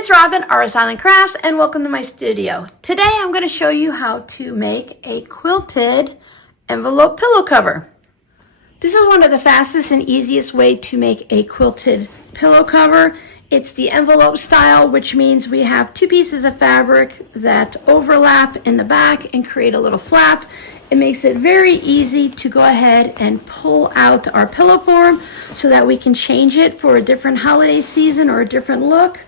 It's Robin, Artist Island Crafts, and welcome to my studio. Today I'm going to show you how to make a quilted envelope pillow cover. This is one of the fastest and easiest way to make a quilted pillow cover. It's the envelope style, which means we have two pieces of fabric that overlap in the back and create a little flap. It makes it very easy to go ahead and pull out our pillow form so that we can change it for a different holiday season or a different look.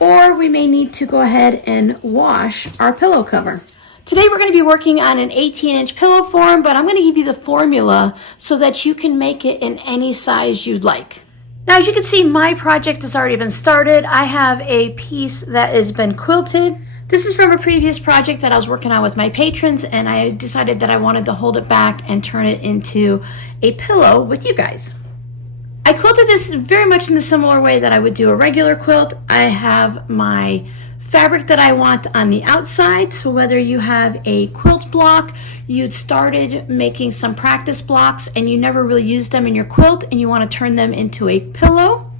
Or we may need to go ahead and wash our pillow cover. Today we're going to be working on an 18-inch pillow form, but I'm going to give you the formula so that you can make it in any size you'd like. Now, as you can see, my project has already been started. I have a piece that has been quilted. This is from a previous project that I was working on with my patrons, and I decided that I wanted to hold it back and turn it into a pillow with you guys. I quilted this very much in the similar way that I would do a regular quilt. I have my fabric that I want on the outside. So whether you have a quilt block, you'd started making some practice blocks and you never really used them in your quilt and you want to turn them into a pillow,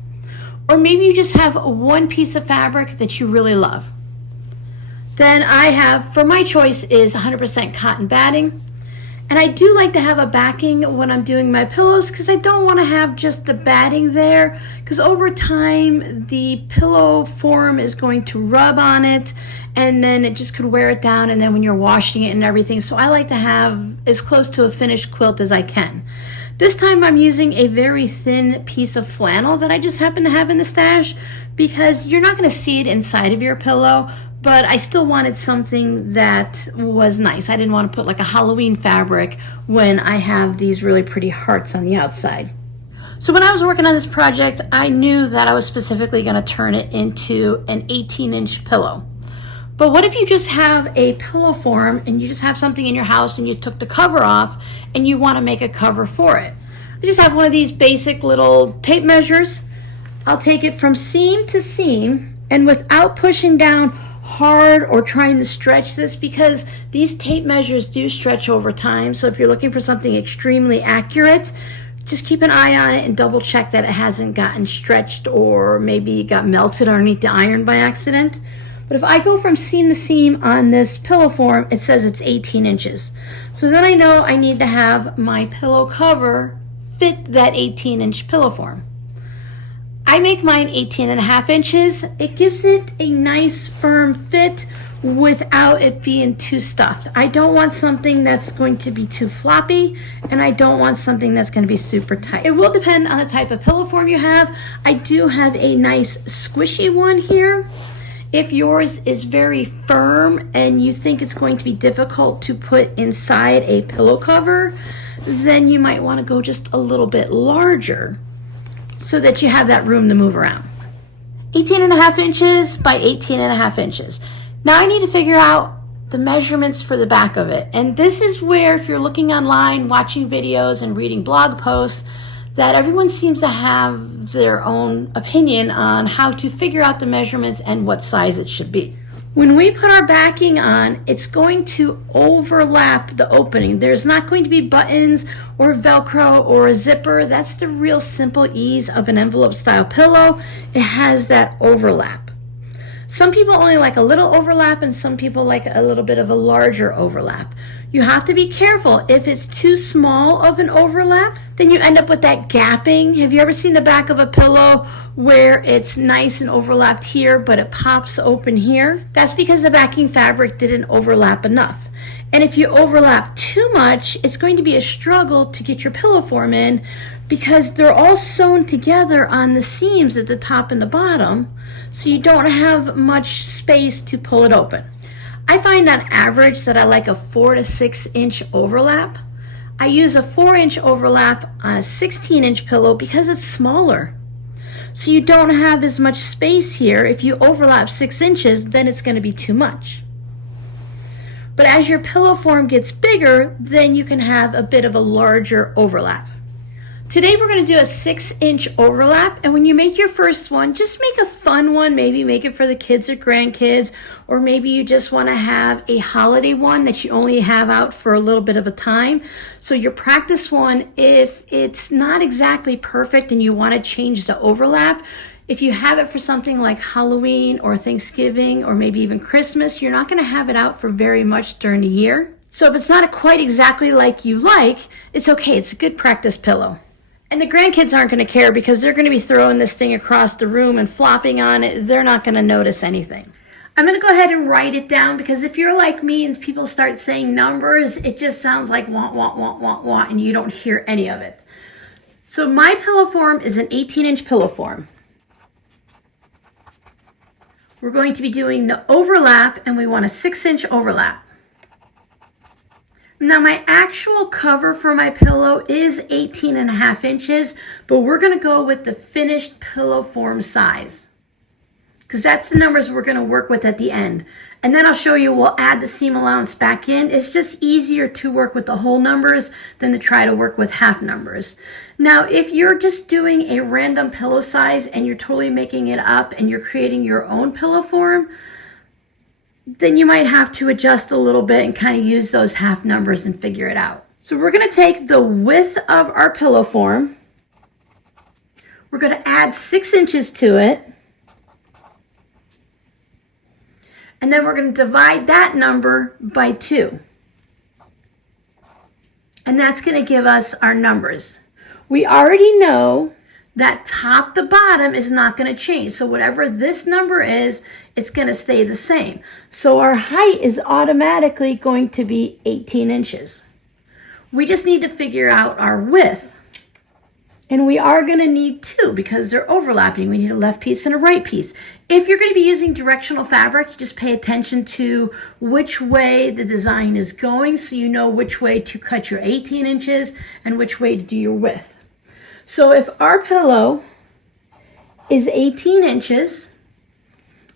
or maybe you just have one piece of fabric that you really love. Then I have, for my choice, is 100% cotton batting. And I do like to have a backing when I'm doing my pillows because I don't want to have just the batting there, because over time the pillow form is going to rub on it and then it just could wear it down, and then when you're washing it and everything. So I like to have as close to a finished quilt as I can. This time I'm using a very thin piece of flannel that I just happen to have in the stash because you're not going to see it inside of your pillow. But I still wanted something that was nice. I didn't want to put like a Halloween fabric when I have these really pretty hearts on the outside. So when I was working on this project, I knew that I was specifically going to turn it into an 18-inch pillow. But what if you just have a pillow form and you just have something in your house and you took the cover off and you want to make a cover for it? I just have one of these basic little tape measures. I'll take it from seam to seam, and without pushing down hard or trying to stretch this, because these tape measures do stretch over time. So if you're looking for something extremely accurate, just keep an eye on it and double check that it hasn't gotten stretched or maybe it got melted underneath the iron by accident. But if I go from seam to seam on this pillow form, it says it's 18 inches. So then I know I need to have my pillow cover fit that 18-inch pillow form. I make mine 18.5 inches. It gives it a nice firm fit without it being too stuffed. I don't want something that's going to be too floppy, and I don't want something that's going to be super tight. It will depend on the type of pillow form you have. I do have a nice squishy one here. If yours is very firm and you think it's going to be difficult to put inside a pillow cover, then you might want to go just a little bit larger, so that you have that room to move around. 18.5 inches by 18.5 inches. Now I need to figure out the measurements for the back of it. And this is where, if you're looking online, watching videos and reading blog posts, that everyone seems to have their own opinion on how to figure out the measurements and what size it should be. When we put our backing on, it's going to overlap the opening. There's not going to be buttons or Velcro or a zipper. That's the real simple ease of an envelope style pillow. It has that overlap. Some people only like a little overlap and some people like a little bit of a larger overlap. You have to be careful. If it's too small of an overlap, then you end up with that gapping. Have you ever seen the back of a pillow where it's nice and overlapped here, but it pops open here? That's because the backing fabric didn't overlap enough. And if you overlap too much, it's going to be a struggle to get your pillow form in because they're all sewn together on the seams at the top and the bottom, so you don't have much space to pull it open. I find on average that I like a 4 to 6 inch overlap. I use a 4-inch overlap on a 16-inch pillow because it's smaller. So you don't have as much space here. If you overlap 6 inches, then it's going to be too much. But as your pillow form gets bigger, then you can have a bit of a larger overlap. Today we're going to do a 6-inch overlap, and when you make your first one, just make a fun one. Maybe make it for the kids or grandkids, or maybe you just want to have a holiday one that you only have out for a little bit of a time. So your practice one, if it's not exactly perfect and you want to change the overlap, If you have it for something like Halloween or Thanksgiving or maybe even Christmas, you're not going to have it out for very much during the year. So if it's not quite exactly like you like, it's okay. It's a good practice pillow. And the grandkids aren't going to care because they're going to be throwing this thing across the room and flopping on it. They're not going to notice anything. I'm going to go ahead and write it down because if you're like me and people start saying numbers, it just sounds like want, want, want, want, want, and you don't hear any of it. So my pillow form is an 18-inch pillow form. We're going to be doing the overlap, and we want a 6-inch overlap. Now my actual cover for my pillow is 18.5 inches, but we're going to go with the finished pillow form size because that's the numbers we're going to work with at the end. And then I'll show you, we'll add the seam allowance back in. It's just easier to work with the whole numbers than to try to work with half numbers. Now, if you're just doing a random pillow size and you're totally making it up and you're creating your own pillow form, then you might have to adjust a little bit and kind of use those half numbers and figure it out. So we're going to take the width of our pillow form. We're going to add 6 inches to it. And then we're going to divide that number by 2. And that's going to give us our numbers. We already know that top to bottom is not going to change. So whatever this number is, it's going to stay the same. So our height is automatically going to be 18 inches. We just need to figure out our width. And we are going to need 2 because they're overlapping. We need a left piece and a right piece. If you're going to be using directional fabric, you just pay attention to which way the design is going so you know which way to cut your 18 inches and which way to do your width. So if our pillow is 18 inches,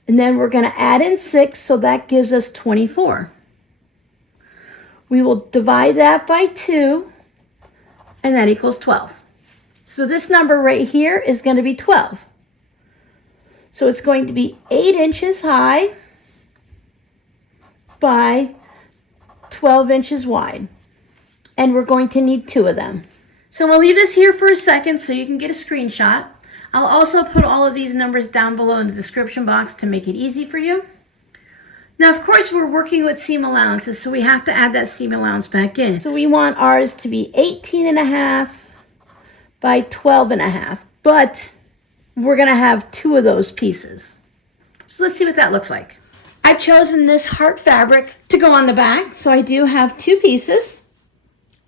and then we're going to add in 6, so that gives us 24. We will divide that by 2, and that equals 12. So this number right here is going to be 12. So it's going to be 8 inches high by 12 inches wide. And we're going to need 2 of them. So we'll leave this here for a second so you can get a screenshot. I'll also put all of these numbers down below in the description box to make it easy for you. Now, of course, we're working with seam allowances, so we have to add that seam allowance back in. So we want ours to be 18.5 by 12.5, but we're going to have 2 of those pieces. So let's see what that looks like. I've chosen this heart fabric to go on the back, so I do have 2 pieces,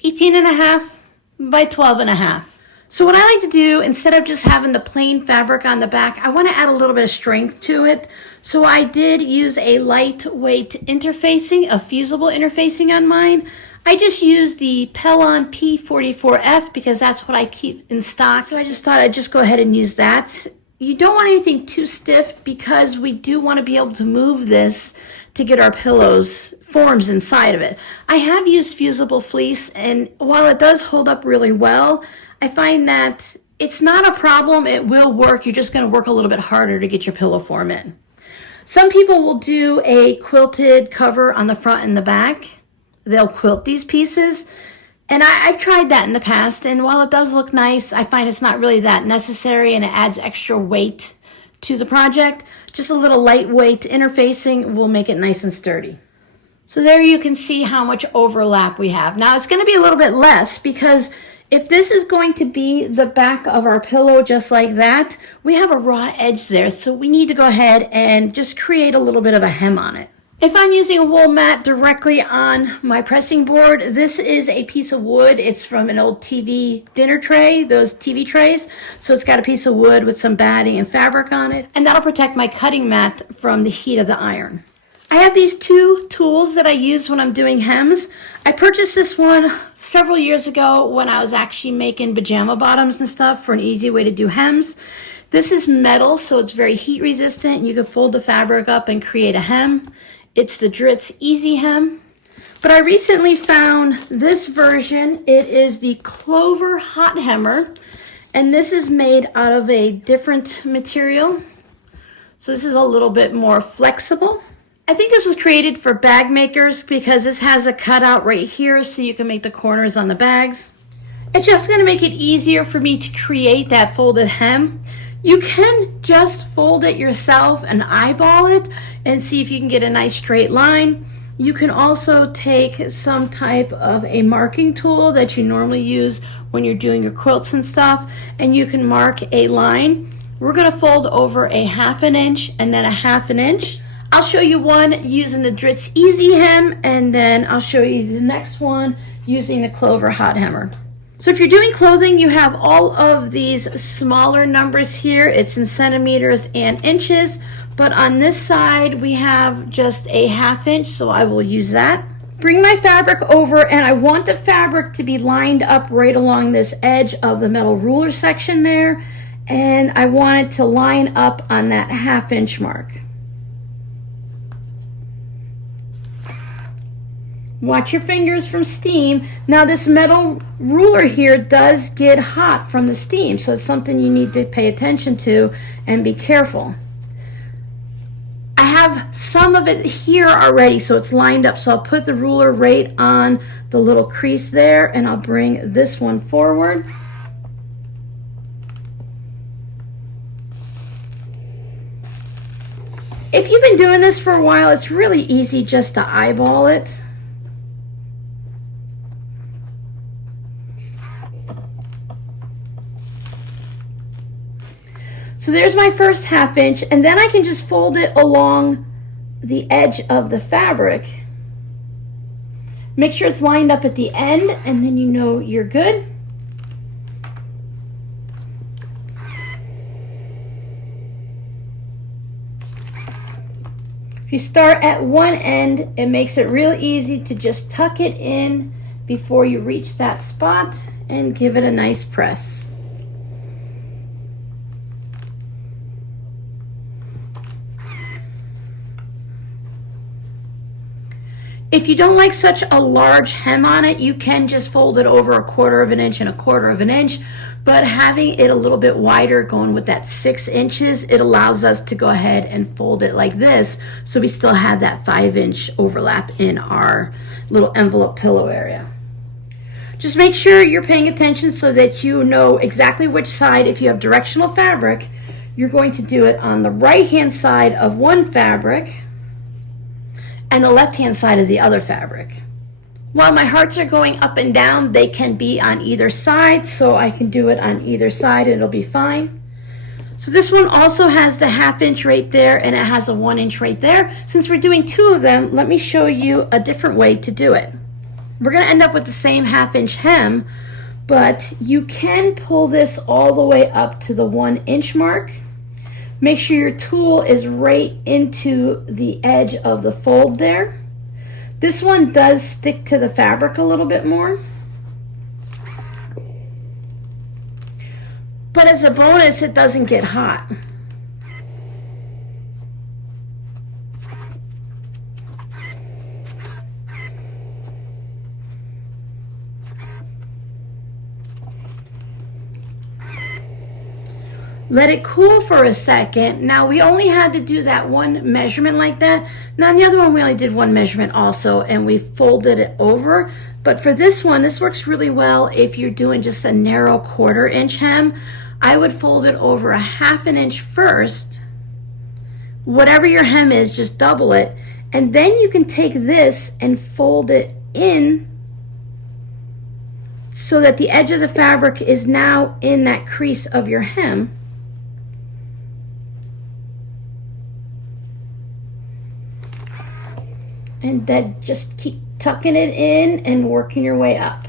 18.5 by 12.5. So what I like to do, instead of just having the plain fabric on the back, I want to add a little bit of strength to it. So I did use a lightweight interfacing, a fusible interfacing on mine. I just used the Pellon P44F because that's what I keep in stock. So I just thought I'd just go ahead and use that. You don't want anything too stiff because we do want to be able to move this to get our pillows forms inside of it. I have used fusible fleece, and while it does hold up really well, I find that it's not a problem. It will work. You're just going to work a little bit harder to get your pillow form in. Some people will do a quilted cover on the front and the back. They'll quilt these pieces. And I've tried that in the past, and while it does look nice, I find it's not really that necessary, and it adds extra weight to the project. Just a little lightweight interfacing will make it nice and sturdy. So there you can see how much overlap we have. Now it's going to be a little bit less because if this is going to be the back of our pillow just like that, we have a raw edge there, so we need to go ahead and just create a little bit of a hem on it. If I'm using a wool mat directly on my pressing board, this is a piece of wood. It's from an old TV dinner tray, those TV trays. So it's got a piece of wood with some batting and fabric on it, and that'll protect my cutting mat from the heat of the iron. I have these 2 tools that I use when I'm doing hems. I purchased this one several years ago when I was actually making pajama bottoms and stuff for an easy way to do hems. This is metal, so it's very heat resistant, and you can fold the fabric up and create a hem. It's the Dritz Easy Hem. But I recently found this version. It is the Clover Hot Hemmer, and this is made out of a different material. So this is a little bit more flexible. I think this was created for bag makers because this has a cutout right here so you can make the corners on the bags. It's just going to make it easier for me to create that folded hem. You can just fold it yourself and eyeball it and see if you can get a nice straight line. You can also take some type of a marking tool that you normally use when you're doing your quilts and stuff, and you can mark a line. We're going to fold over a 1/2 inch and then a 1/2 inch. I'll show you one using the Dritz Easy Hem, and then I'll show you the next one using the Clover Hot Hemmer. So if you're doing clothing, you have all of these smaller numbers here. It's in centimeters and inches, but on this side we have just a 1/2 inch, so I will use that. Bring my fabric over, and I want the fabric to be lined up right along this edge of the metal ruler section there, and I want it to line up on that 1/2 inch mark. Watch your fingers from steam. Now this metal ruler here does get hot from the steam, so it's something you need to pay attention to and be careful. I have some of it here already, so it's lined up, so I'll put the ruler right on the little crease there, and I'll bring this one forward. If you've been doing this for a while, it's really easy just to eyeball it. So there's my first 1/2 inch, and then I can just fold it along the edge of the fabric. Make sure it's lined up at the end, and then you know you're good. If you start at one end, it makes it real easy to just tuck it in before you reach that spot and give it a nice press. If you don't like such a large hem on it, you can just fold it over a 1/4 inch and a 1/4 inch, but having it a little bit wider, going with that 6 inches, it allows us to go ahead and fold it like this, so we still have that 5 inch overlap in our little envelope pillow area. Just make sure you're paying attention so that you know exactly which side. If you have directional fabric, you're going to do it on the right hand side of one fabric and the left-hand side of the other fabric. While my hearts are going up and down, they can be on either side, so I can do it on either side and it'll be fine. So this one also has the 1/2 inch right there, and it has a 1 inch right there. Since we're doing 2 of them, let me show you a different way to do it. We're gonna end up with the same 1/2 inch hem, but you can pull this all the way up to the 1 inch mark. Make sure your tool is right into the edge of the fold there. This one does stick to the fabric a little bit more. But as a bonus, it doesn't get hot. Let it cool for a second. Now we only had to do that one measurement like that. Now the other one we only did one measurement also, and we folded it over. But for this one, this works really well if you're doing just a narrow 1/4 inch hem. I would fold it over a 1/2 inch first. Whatever your hem is, just double it. And then you can take this and fold it in so that the edge of the fabric is now in that crease of your hem. And then just keep tucking it in and working your way up.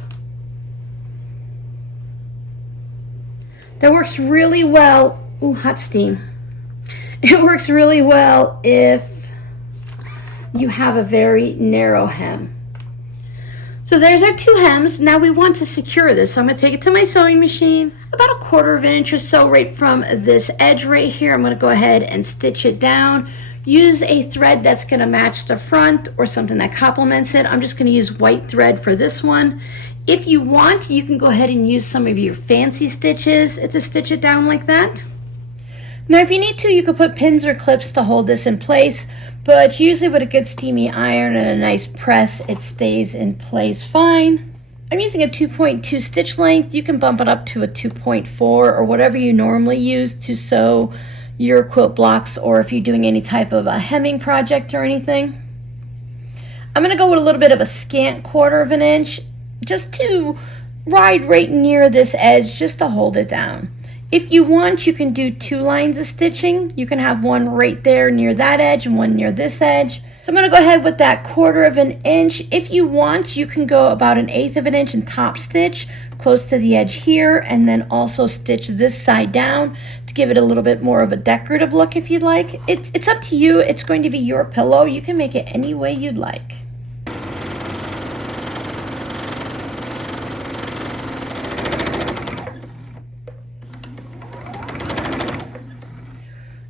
That works really well. Ooh, hot steam. It works really well if you have a very narrow hem. So there's our 2 hems. Now we want to secure this. So I'm going to take it to my sewing machine, about a 1/4 inch or so right from this edge right here. I'm going to go ahead and stitch it down. Use a thread that's going to match the front or something that complements it. I'm just going to use white thread for this one. If you want, you can go ahead and use some of your fancy stitches to stitch it down like that. Now if you need to, you could put pins or clips to hold this in place, but usually with a good steamy iron and a nice press, it stays in place fine. I'm using a 2.2 stitch length. You can bump it up to a 2.4 or whatever you normally use to sew your quilt blocks, or if you're doing any type of a hemming project or anything. I'm going to go with a little bit of a scant 1/4 of an inch just to ride right near this edge, just to hold it down. If you want, you can do 2 lines of stitching. You can have one right there near that edge and one near this edge. So I'm going to go ahead with that 1/4 of an inch. If you want, you can go about 1/8 of an inch and top stitch close to the edge here, and then also stitch this side down to give it a little bit more of a decorative look if you'd like. It's up to you. It's going to be your pillow. You can make it any way you'd like.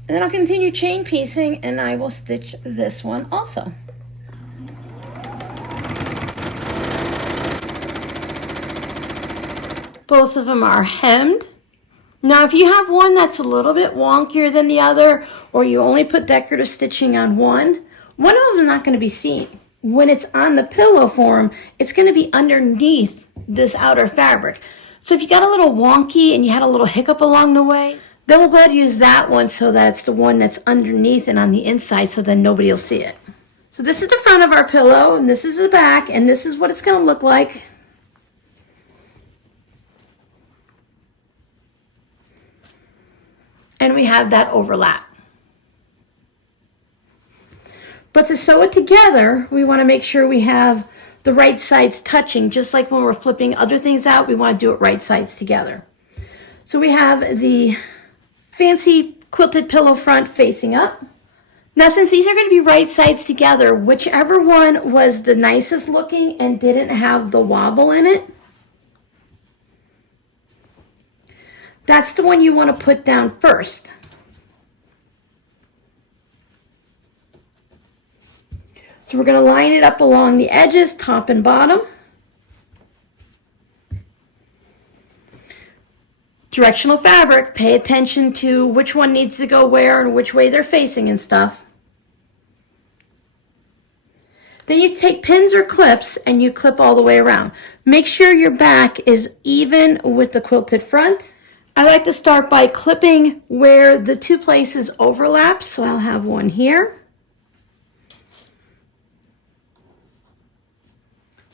And then I'll continue chain piecing, and I will stitch this one also. Both of them are hemmed. Now, if you have one that's a little bit wonkier than the other, or you only put decorative stitching on one of them is not going to be seen. When it's on the pillow form, it's going to be underneath this outer fabric. So if you got a little wonky and you had a little hiccup along the way, then we'll go ahead and use that one so that it's the one that's underneath and on the inside, so then nobody will see it. So this is the front of our pillow, and this is the back, and this is what it's going to look like. And we have that overlap. But to sew it together, we want to make sure we have the right sides touching. Just like when we're flipping other things out, we want to do it right sides together. So we have the fancy quilted pillow front facing up. Now, since these are going to be right sides together, whichever one was the nicest looking and didn't have the wobble in it, that's the one you want to put down first. So we're going to line it up along the edges, top and bottom. Directional fabric, pay attention to which one needs to go where and which way they're facing and stuff. Then you take pins or clips and you clip all the way around. Make sure your back is even with the quilted front. I like to start by clipping where the two places overlap, so I'll have one here.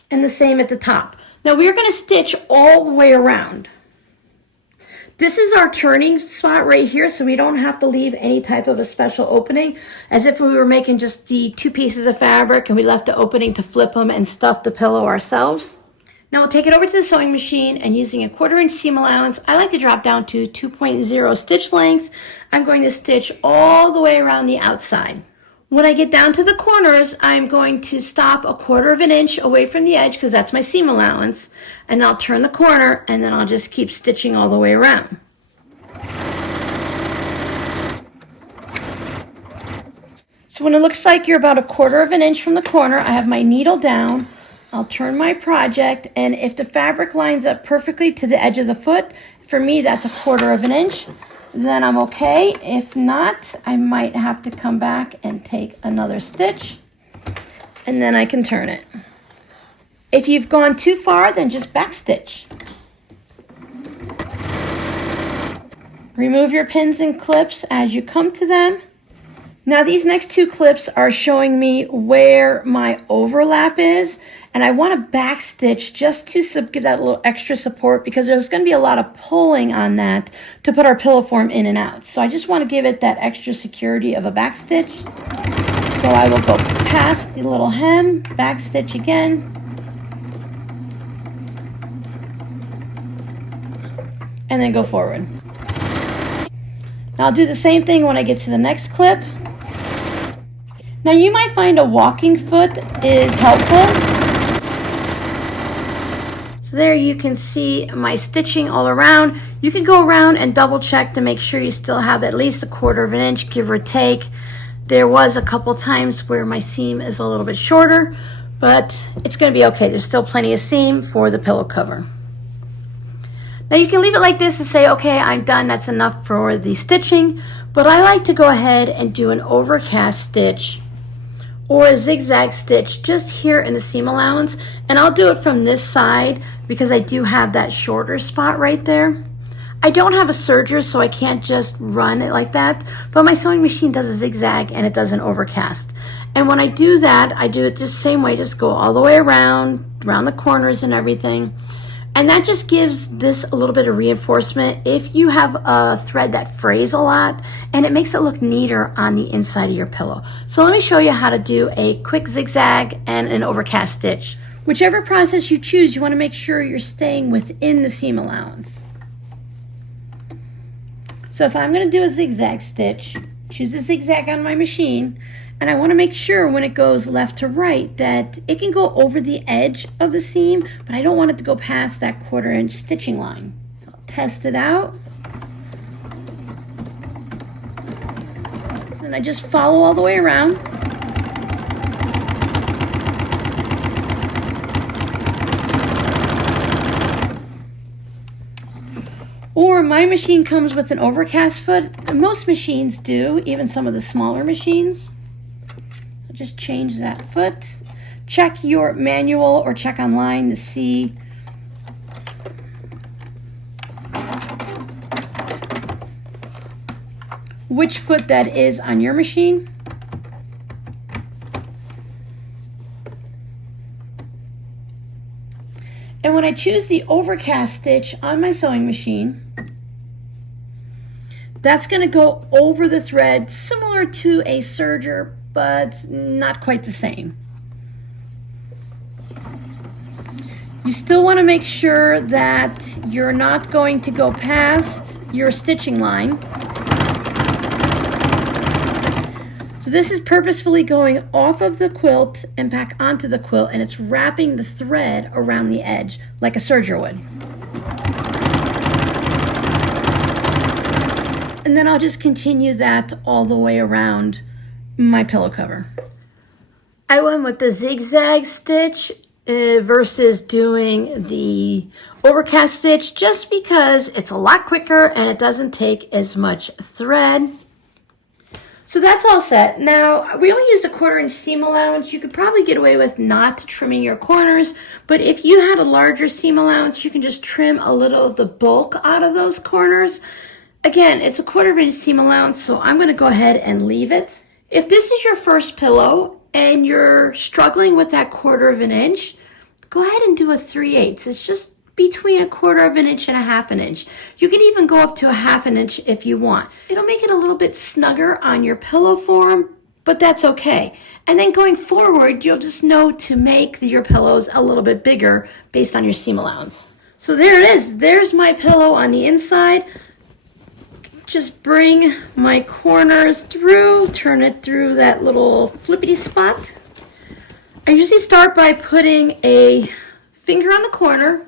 And the same at the top. Now we're going to stitch all the way around. This is our turning spot right here, so we don't have to leave any type of a special opening, as if we were making just the 2 pieces of fabric and we left the opening to flip them and stuff the pillow ourselves. Now we'll take it over to the sewing machine, and using a 1/4 inch seam allowance, I like to drop down to 2.0 stitch length. I'm going to stitch all the way around the outside. When I get down to the corners, I'm going to stop a 1/4 of an inch away from the edge, because that's my seam allowance, and I'll turn the corner, and then I'll just keep stitching all the way around. So when it looks like you're about a 1/4 of an inch from the corner, I have my needle down. I'll turn my project, and if the fabric lines up perfectly to the edge of the foot, for me that's a 1/4 of an inch. Then I'm okay. If not, I might have to come back and take another stitch, and then I can turn it. If you've gone too far, then just back stitch. Remove your pins and clips as you come to them. Now these next 2 clips are showing me where my overlap is, and I want to back stitch just to give that a little extra support, because there's going to be a lot of pulling on that to put our pillow form in and out. So I just want to give it that extra security of a back stitch. So I will go past the little hem, back stitch again, and then go forward. I'll do the same thing when I get to the next clip. Now you might find a walking foot is helpful. So there you can see my stitching all around. You can go around and double check to make sure you still have at least a 1/4 of an inch, give or take. There was a couple times where my seam is a little bit shorter, but it's going to be okay. There's still plenty of seam for the pillow cover. Now you can leave it like this and say, okay, I'm done. That's enough for the stitching. But I like to go ahead and do an overcast stitch or a zigzag stitch just here in the seam allowance, and I'll do it from this side because I do have that shorter spot right there. I don't have a serger, so I can't just run it like that, but my sewing machine does a zigzag and it does an overcast. And when I do that, I do it the same way, just go all the way around the corners and everything. And that just gives this a little bit of reinforcement if you have a thread that frays a lot, and it makes it look neater on the inside of your pillow. So let me show you how to do a quick zigzag and an overcast stitch. Whichever process you choose, you want to make sure you're staying within the seam allowance. So if I'm going to do a zigzag stitch, choose a zigzag on my machine, and I want to make sure when it goes left to right that it can go over the edge of the seam, but I don't want it to go past that 1/4 inch stitching line. So I'll test it out. So then I just follow all the way around. Or my machine comes with an overcast foot. Most machines do, even some of the smaller machines. I'll just change that foot. Check your manual or check online to see which foot that is on your machine. And when I choose the overcast stitch on my sewing machine, that's going to go over the thread, similar to a serger, but not quite the same. You still want to make sure that you're not going to go past your stitching line. So this is purposefully going off of the quilt and back onto the quilt, and it's wrapping the thread around the edge like a serger would. And then I'll just continue that all the way around my pillow cover. I went with the zigzag stitch versus doing the overcast stitch just because it's a lot quicker and it doesn't take as much thread. So that's all set. Now, we only used a 1/4 inch seam allowance. You could probably get away with not trimming your corners, but if you had a larger seam allowance, you can just trim a little of the bulk out of those corners. Again, it's a 1/4 inch seam allowance, so I'm going to go ahead and leave it. If this is your first pillow and you're struggling with that 1/4 inch, go ahead and do a 3/8. It's just between a 1/4 inch and a 1/2 inch. You can even go up to a 1/2 inch if you want. It'll make it a little bit snugger on your pillow form, but that's okay. And then going forward, you'll just know to make your pillows a little bit bigger based on your seam allowance. So there it is. There's my pillow on the inside. Just bring my corners through, turn it through that little flippity spot. I usually start by putting a finger on the corner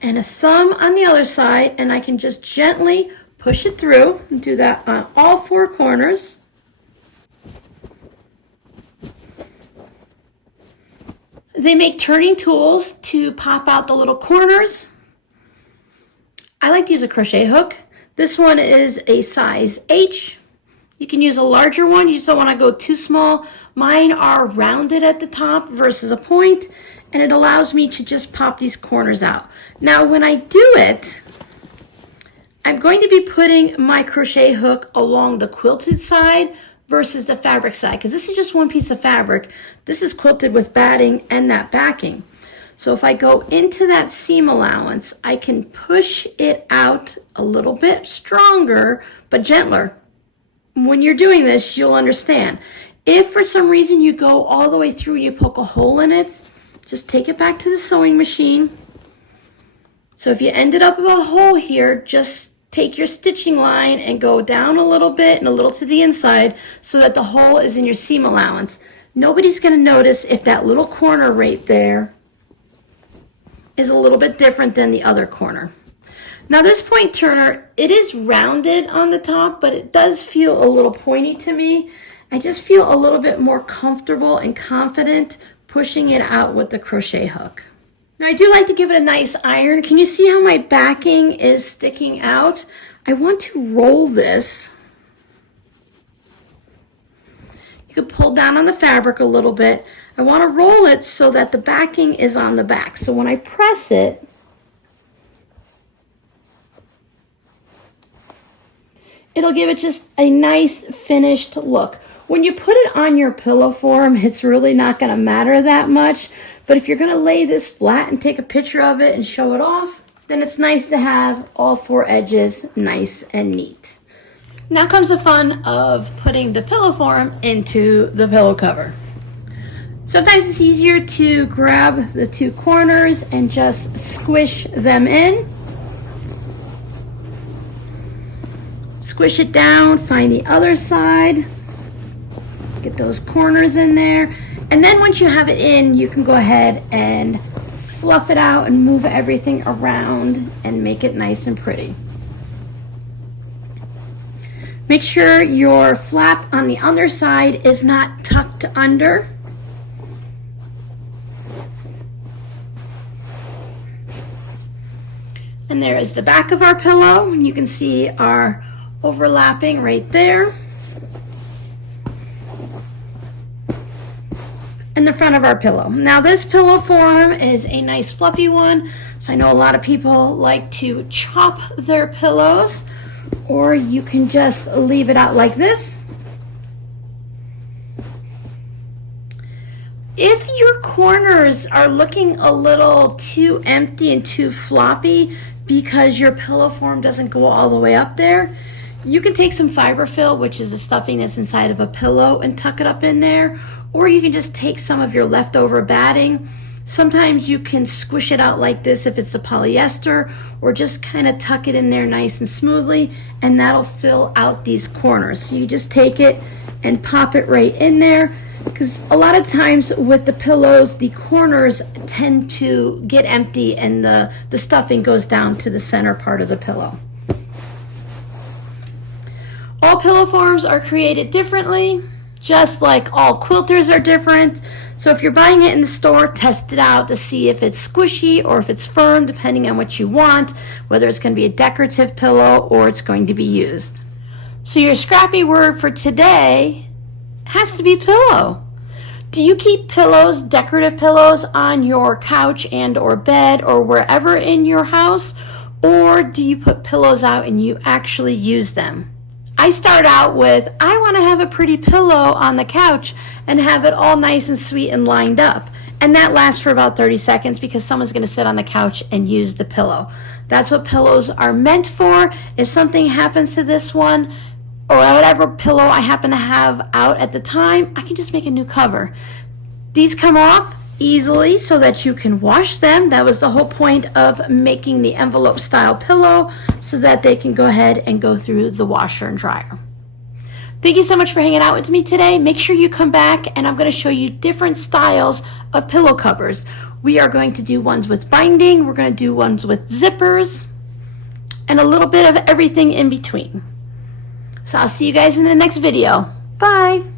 and a thumb on the other side, and I can just gently push it through and do that on all 4 corners. They make turning tools to pop out the little corners. I like to use a crochet hook. This one is a size H. You can use a larger one. You just don't want to go too small. Mine are rounded at the top versus a point, and it allows me to just pop these corners out. Now, when I do it, I'm going to be putting my crochet hook along the quilted side versus the fabric side, because this is just one piece of fabric. This is quilted with batting and that backing. So if I go into that seam allowance, I can push it out a little bit stronger, but gentler. When you're doing this, you'll understand. If for some reason you go all the way through and you poke a hole in it, just take it back to the sewing machine. So if you ended up with a hole here, just take your stitching line and go down a little bit and a little to the inside so that the hole is in your seam allowance. Nobody's going to notice if that little corner right there is a little bit different than the other corner. Now this point turner, it is rounded on the top, but it does feel a little pointy to me. I just feel a little bit more comfortable and confident pushing it out with the crochet hook. Now I do like to give it a nice iron. Can you see how my backing is sticking out? I want to roll this. You can pull down on the fabric a little bit. I want to roll it so that the backing is on the back. So when I press it, it'll give it just a nice finished look. When you put it on your pillow form, it's really not going to matter that much. But if you're going to lay this flat and take a picture of it and show it off, then it's nice to have all four edges nice and neat. Now comes the fun of putting the pillow form into the pillow cover. Sometimes it's easier to grab the two corners and just squish them in. Squish it down, find the other side, get those corners in there, and then once you have it in, you can go ahead and fluff it out and move everything around and make it nice and pretty. Make sure your flap on the underside is not tucked under. And there is the back of our pillow. You can see our overlapping right there. And the front of our pillow. Now this pillow form is a nice fluffy one. So I know a lot of people like to chop their pillows, or you can just leave it out like this. If your corners are looking a little too empty and too floppy because your pillow form doesn't go all the way up there, you can take some fiberfill, which is the stuffing that's inside of a pillow, and tuck it up in there. Or you can just take some of your leftover batting. Sometimes you can squish it out like this if it's a polyester, or just kind of tuck it in there nice and smoothly, and that'll fill out these corners. So you just take it and pop it right in there, because a lot of times with the pillows, the corners tend to get empty and the stuffing goes down to the center part of the pillow. All pillow forms are created differently, just like all quilters are different. So if you're buying it in the store, test it out to see if it's squishy or if it's firm, depending on what you want, whether it's going to be a decorative pillow or it's going to be used. So your scrappy word for today has to be pillow. Do you keep pillows, decorative pillows, on your couch and or bed or wherever in your house? Or do you put pillows out and you actually use them? I start out with, I want to have a pretty pillow on the couch and have it all nice and sweet and lined up. And that lasts for about 30 seconds because someone's going to sit on the couch and use the pillow. That's what pillows are meant for. If something happens to this one, or whatever pillow I happen to have out at the time, I can just make a new cover. These come off easily so that you can wash them. That was the whole point of making the envelope style pillow, so that they can go ahead and go through the washer and dryer. Thank you so much for hanging out with me today. Make sure you come back and I'm going to show you different styles of pillow covers. We are going to do ones with binding, we're going to do ones with zippers, and a little bit of everything in between. So I'll see you guys in the next video. Bye.